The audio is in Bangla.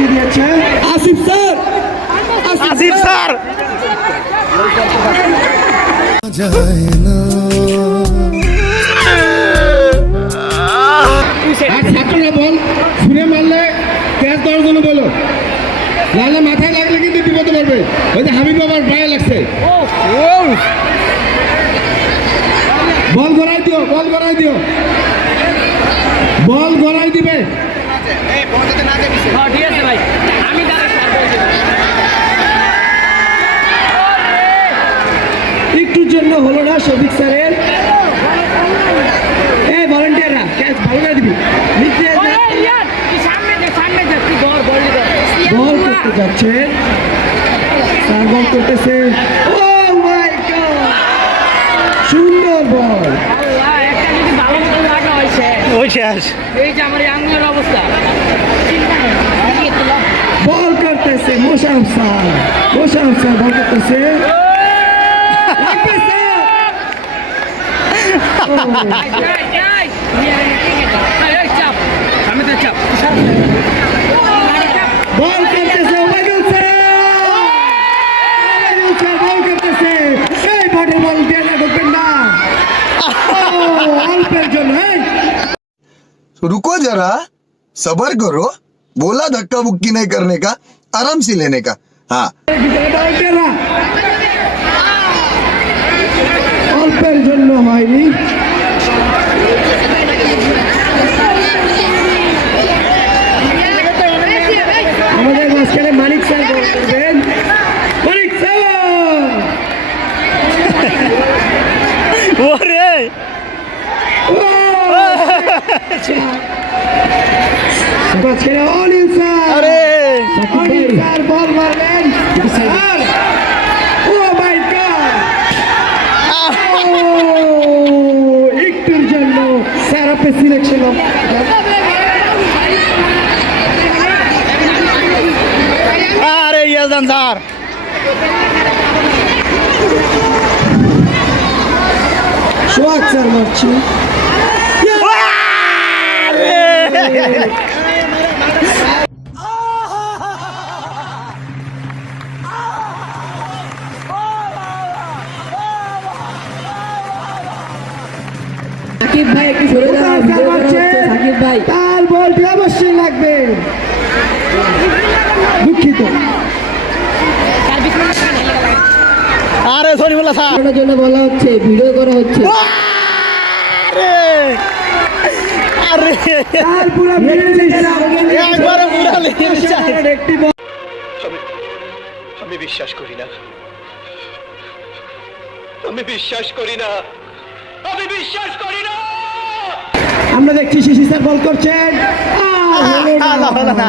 দিয়ে দিয়েছে আসিফ স্যার, আসিফ স্যার ছাত্ররা বল ছুঁড়ে মারলে ক্যাচ দেওয়ার জন্য বলো, নাহলে মাথায় লাগলে কিন্তু বিপদে পড়বে। ওই যে হাবিব বাবার পায়ে লাগছে। বল গড়াই দিও, বল গড়াই দিও, বল গড়াই দিবে। একটুর জন্য হলো না শফিক স্যারের। এই ভলান্টিয়াররা ক্যাচ ভালো করে দিবি। বল করতে যাচ্ছে, স্যার বল করতেছে। ও মাই গড, সুন্দর বল। ওই শেষ বল করতেছে মোশারফ স্যার, মোশারফ স্যার বল করতেছে। বল করতেছে ওবায়দুল স্যার, ওবায়দুল স্যার বল করতেছে। এই বড় বল দিয়ে না ঢুকবেন না, অল্পের জন্য। रुको जरा, सबर करो, बोला धक्का बुक्की नहीं करने का, आराम से लेने का। हाँ অল্পের জন্য হয়নি। আমাদের মাঝখানে মানিক স্যার বল করবেন। মানিক স্যার ওরে মাঝখানে অনিল স্যার, আরে অনিল স্যার বল মারবেন। স্যার ও মাই গড, একটুর জন্য স্যার আপনি সিলেকশন। আরে ইয়াজান স্যার সোহাগ স্যার মারছি। সাকিব ভাই একটু সরে দাঁড়ান, ভিডিও করা হচ্ছে। সাকিব ভাই তার বলটি অবশ্যই লাগবে। দুঃখিত, আরে সরিমুল্লাহ স্যার করার জন্য বলা হচ্ছে, ভিডিও করা হচ্ছে। আরে আরে তার পুরো একবারে পুরা লেগে যায়। একটি বল। আমি বিশ্বাস করি না, আমি বিশ্বাস করি না, আমি বিশ্বাস করি না। আমরা দেখছি শিশি স্যার বল করছেন। হলো না।